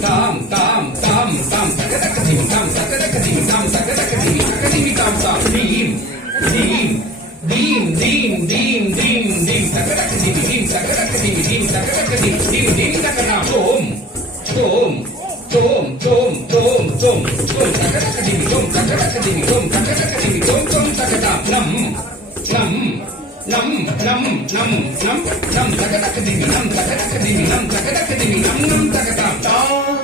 தாம் தாம் தாம் தாம் தகதகதிமி தாம் தகதகதிமி தாம் தகதகதிமி தகதிமி தாம் தாம் தீம் தீம் தீம் தீம் தீம் தீம் தீம் தகதகதிமி தீம் தகதகதிமி தீம் தகதகதிமி தீம் தீம் தகதம் தோம் தோம் தோம் தோம் தோம் தோம் தோம் தகதகதிமி தோம் தகதகதிமி தோம் தகதகதிமி தோம் தோம் தகதம் நம் நம் நம் நம் நம் நம் நம் தகதகதிமி நம் தகதகதிமி நம் தகதகதிமி நம் நம் தகதம் தாம்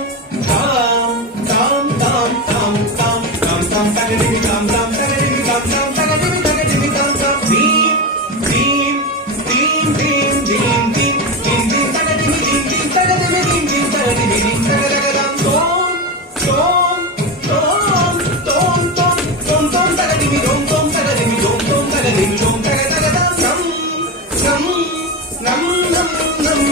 தாம் தாம் தாம் தாம் தாம் தாம் தாம் தகதிமி தாம் தாம் தகதிமி தாம் தாம் தகதிமி தகதிமி தாம் தாம் தீம் தீம் தீம் தீம் தீம் தீம் தீம் தீம் தகதிமி தீம் தீம் தகதிமி தீம் தீம் தகதிமி தீம் தகதகதம் தோம் தோம் தோம் தோம் தோம் தோம் தோம் தகதிமி தோம் தோம் தகதிமி தோம் தோம் தகதிமி தோம் தகதகதம் நம் நம் நம் நம் நம்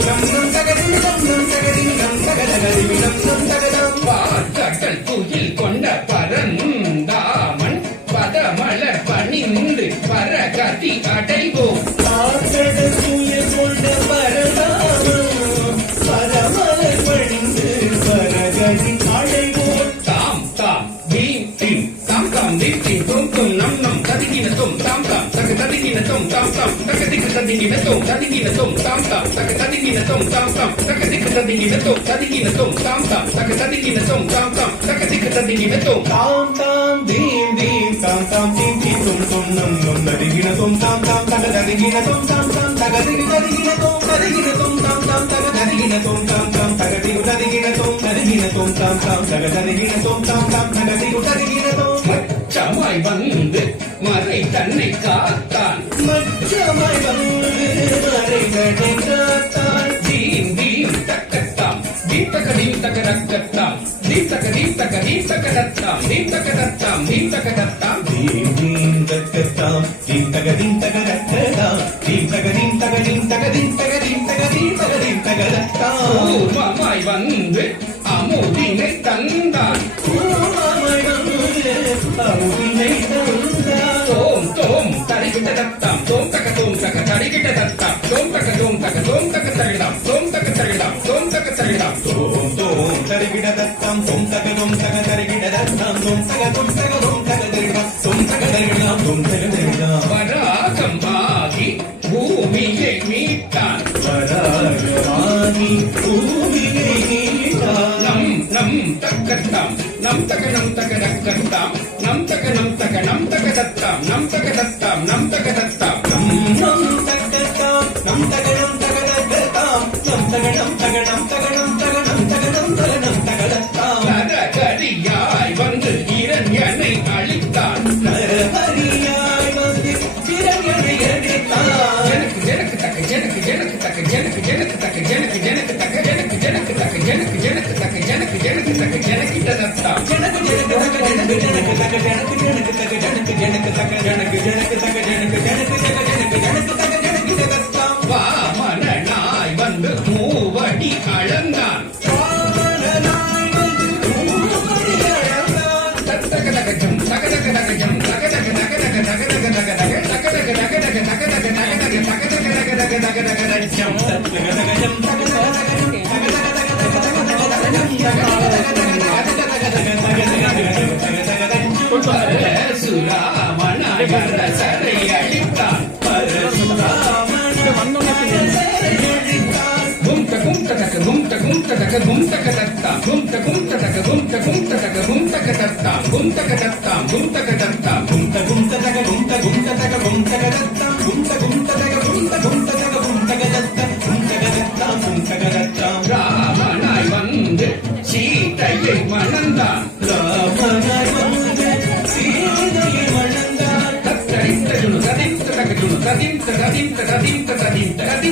நம் நம் தகதிமி நம் நம் தகதிமி நம் தகதகதிமி நம் நம் தகதம் பாட்டல் துயில் கொண்ட பரந்தாமன் பதமலர் பணிந்து பரகதி அடைவோம் பாட்டல் துயில் கொண்ட பரந்தாமன் பதமலர் பணிந்து பரகதி அடைவோம் தாம் தாம் தீம் தீம் தாம் தாம் தீம் தீம் தோம் தோம் நம் நம் ததிகின தோம் தாம் தாம் தக ததிகின தோம் தாம் தாம் தகதிக ததிகின தோம் ததிகின தோம் தாம் தாம் தக ததிகின தோம் தாம் தாம் தகதிக ததிகின தோம் ததிகின தோம் தாம் தாம் தக ததிகின தோம் தாம் தாம் தகதிக ததிகின தோம் தாம் தாம் தீம் தீம் தாம் தாம் தீம் தீம் தோம் தோம் நம் நம் ததிகின தோம் தாம் தாம் தக ததிகின தோம் தாம் தாம் தகதிக ததிகின தோம் ததிகின தோம் தாம் தாம் தக ததிகின தோம் தாம் தாம் தகதிக ததிகின தோம் ததிகின தோம் தாம் தாம் தக ததிகின தோம் தாம் தாம் தகதிக ததிகின தோம் மச்சமாய் வந்து மறை தன்னை காத்தான் மச்சமாய் வந்து மறை தன்னை காத்தான் தீம் தீம் தக்கத்தாம் தீம் தக தீம் தக ரக்கத்தாம் தீம் தக தீம் தக தீம் தக தத்தாம் தீம் தக தத்தாம் தீம் தக தத்தாம் தீம் தீம் தக்கத்தாம் தீம் தக தீம் தக ரக்கத்தாம் தீம் தக தீம் தக தீம் தக தீம் தக தீம் தக தீம் தக தீம் தக தத்தாம் ஊர்வமாய் வந்து அமுதினை தந்தான் ஊர்வமாய் வந்து அமுதினை தந்தான் தோம் தோம் தரிகிட்ட தத்தாம் தோம் தக தரிகிட்ட தத்தாம் தோம் தக தரிகிடாம் தோம் தக தரிகிடாம் தோம் தக தரிகிடாம் தோம் தோம் தரிகிட தத்தாம் தோம் தக தரிகிட தத்தாம் தோம் தக தரிகிடாம் தோம் தக தரிகிடாம் தோம் தக தரிகிடாம் வராகம் ஆகி பூமியை மீட்டான் வராகமாகி பூமியை மீட்டான் நம் நம் தக்கத்தாம் நம் தக தக்கத்தாம் நம் தக தத்தாம் நம் தக தத்தாம் நம் தக தத்தாம் நம் தக்கத்தாம் நம் தக தத்தாம் நம் தக தத்தாம் நரஹரியாய் வந்து இரண்யனை அழித்தான் நரஹரியாய் வந்து இரண்யனை அழித்தான் ஜனக்கு தக்க ஜனக்கு தக்க ஜனக்கு தக்க ஜனக்கு தக்க ஜனக்கு தக்க ஜனகிட்ட தத்தாம் ஜனக்கு வாமனாய் வந்து மூவடி அளந்தான் அரசரை அழித்தான் கும்த கும்தக கும்த கும்தக கும்தக தத்தாம் கும்த கும்தக கும்த கும்தக கும்தக தத்தாம் கும்தக தத்தாம் கும்தக தத்தாம் கும்த கும்தக கும்த கும்தக கும்தக தத்தாம் கும்த கும்தக கும்த கும்தக கும்தக தத்தாம் கும்தக தத்தாம் கும்தக தத்தாம் ராமனாய் வந்து சீதையை மணந்தான் ராமனாய் வந்து சீதையை மணந்தான் தத்தரித்தஜுனு ததித்ததகஜுனு ததித்ததகஜுனு ததித்ததகஜுனு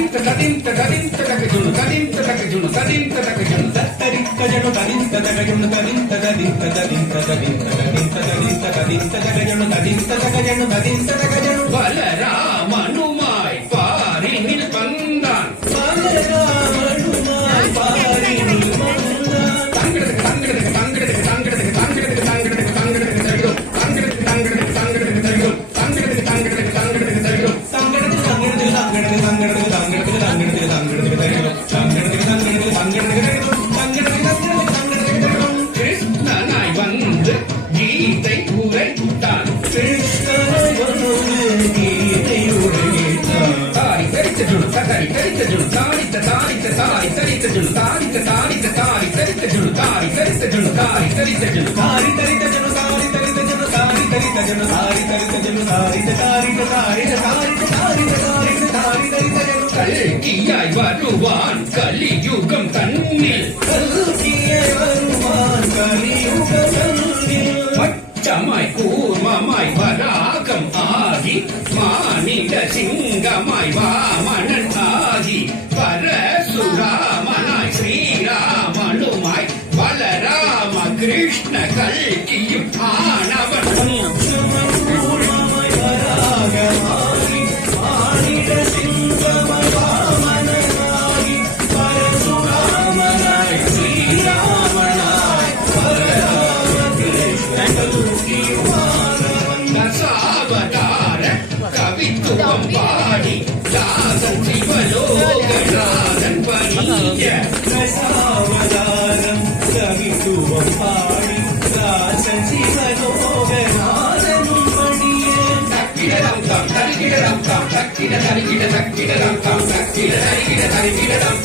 தத்தரித்தஜனு ததித்ததகஜுனு பலராமனுமாய் பாரினில் வந்தான் பலராமனுமாய் பாரினில் வந்தான் தங்கடக்கு தங்கடக்கு தங்கடக்கு தங்கடக்கு தங்கடக்கு தங்கடக்கு தங்கடக்கு தருகிறோம் தங்கடக்கு தங்கடக்கு தங்கடக்கு தருகிறோம் தங்கடக்கு தங்கடக்கு தங்கடக்கு தருகிறோம் தங்கடக்கு தங்கடக்கு தங்கடக்கு தங்கடக்கு தங்கடக்கு தங்கடக்கு தங்கடக்கு தருகிறோம் தங்கடக்கு தங்கடக்கு தங்கடக்கு தருகிறோம் தங்கடக்கு தாரி தாரி தாரி தரித்த ஜுனு தாரி தாரி தாரி தரித்த ஜுனு தாரி தரித்த ஜுனு தாரி தரித்த ஜுனு தாரி தரித்த ஜுனு தாரி தரித்த ஜுனு தாரி தரித்த ஜுனு தாரி தரித்த ஜுனு தாரி தாரி தாரி தாரி தாரி தாரி தாரி தரித்த ஜுனு கல்கியாய் வருவான் கலியுகம் தன்னில் கல்கியாய் வருவான் கலியுகம் தன்னில் பச்சமாய் கூர்மமாய் வராகம் ஆகி மானிட சிங்கமாய் வாமனன் ஆகி பரசுராமனாய் ஸ்ரீராமனுமாய் பலராம கிருஷ்ண கல்கியும் ஆனவன் கூர்மமாய் வராகமாகி மானிட சிங்கமாய் வாமனனாகி பரசுராமனாய் ஸ்ரீராமனாய் பலராம கிருஷ்ண கல்கியும் ஆனவன் தசாவதார கவித்துவம் பாடி தாசன் சிவலோகநாதன் பணிய தசாவதாரம் கவித்துவம் பாடி தாசன் சிவலோகநாதன் பணிய தக்கிடரம் தாம் தரிகிடரம் தாம் தக்கிட தரிகிட தக்கிடரம் தாம் தக்கிட தரிகிட தரிகிடரம்